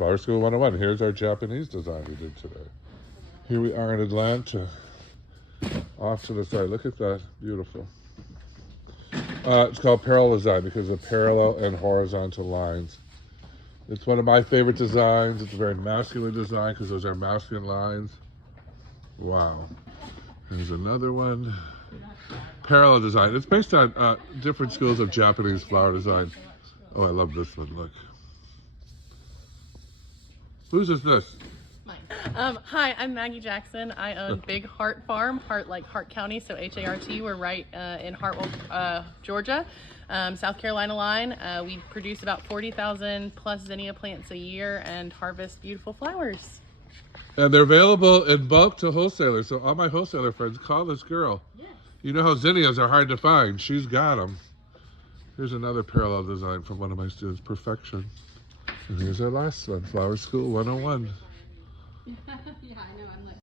Flower School 101. Here's our Japanese design we did today. Here we are in Atlanta. Off to the side. Look at that. Beautiful. It's called parallel design because of parallel and horizontal lines. It's one of my favorite designs. It's a very masculine design because those are masculine lines. Wow. There's another one. Parallel design. It's based on different schools of Japanese flower design. Oh, I love this one. Look. Whose is this? Hi, I'm Maggie Jackson. I own Big Hart Farm, Hart like Hart County, so H-A-R-T. We're right in Hartwell, Georgia, South Carolina line. We produce about 40,000 plus zinnia plants a year and harvest beautiful flowers. And they're available in bulk to wholesalers. So all my wholesaler friends, call this girl. Yes. You know how zinnias are hard to find. She's got them. Here's another parallel design from one of my students, Perfection. And here's our last one, Flower School 101. Yeah, I know. I'm like.